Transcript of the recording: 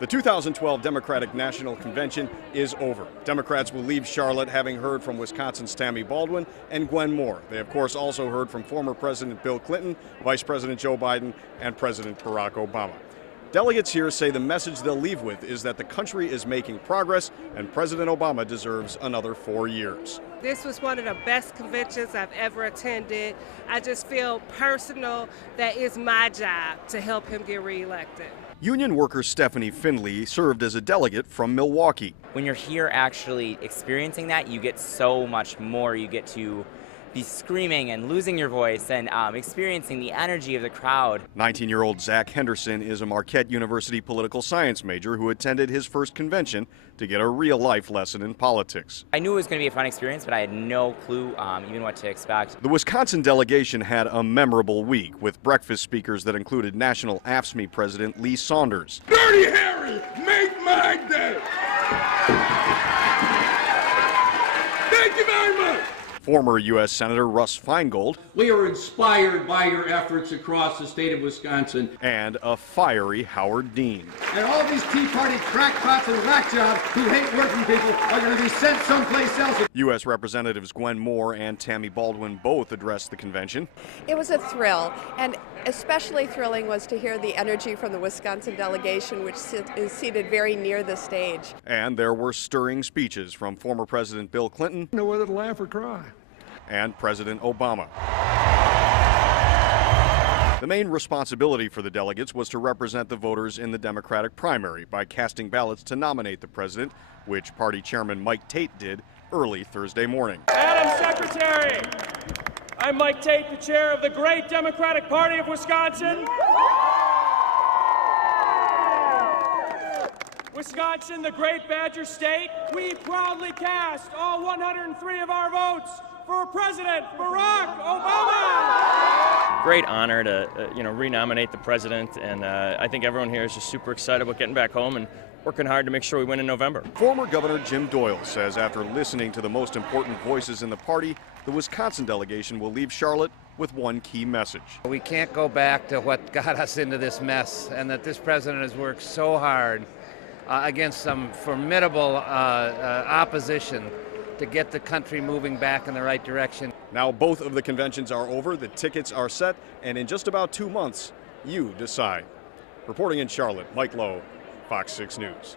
The 2012 Democratic National Convention is over. Democrats will leave Charlotte having heard from Wisconsin's Tammy Baldwin and Gwen Moore. They, of course, also heard from former President Bill Clinton, Vice President Joe Biden, and President Barack Obama. Delegates here say the message they'll leave with is that the country is making progress and President Obama deserves another 4 years. This was one of the best conventions I've ever attended. I just feel personal that it's my job to help him get reelected. Union worker Stephanie Finley served as a delegate from Milwaukee. When you're here actually experiencing that, you get so much more. You get to be screaming and losing your voice and experiencing the energy of the crowd. 19-year-old Zach Henderson is a Marquette University political science major who attended his first convention to get a real-life lesson in politics. I knew it was going to be a fun experience, but I had no clue even what to expect. The Wisconsin delegation had a memorable week with breakfast speakers that included National AFSCME President Lee Saunders. Dirty Harry, make my day! Thank you very much! Former U.S. Senator Russ Feingold. We are inspired by your efforts across the state of Wisconsin. And a fiery Howard Dean. And all these Tea Party crackpots and whack jobs who hate working people are going to be sent someplace else. U.S. Representatives Gwen Moore and Tammy Baldwin both addressed the convention. It was a thrill, and especially thrilling was to hear the energy from the Wisconsin delegation, which is seated very near the stage. And there were stirring speeches from former President Bill Clinton. Know whether to laugh or cry. And President Obama. The main responsibility for the delegates was to represent the voters in the Democratic primary by casting ballots to nominate the president, which Party Chairman Mike Tate did early Thursday morning. Madam Secretary, I'm Mike Tate, the chair of the great Democratic Party of Wisconsin. Wisconsin, the great Badger State, we proudly cast all 103 of our votes for President Barack Obama. Great honor to renominate the president, and I think everyone here is just super excited about getting back home and working hard to make sure we win in November. Former Governor Jim Doyle says after listening to the most important voices in the party, the Wisconsin delegation will leave Charlotte with one key message. We can't go back to what got us into this mess, and that this president has worked so hard against some formidable opposition to get the country moving back in the right direction. Now both of the conventions are over, the tickets are set, and in just about 2 months, you decide. Reporting in Charlotte, Mike Lowe, Fox 6 News.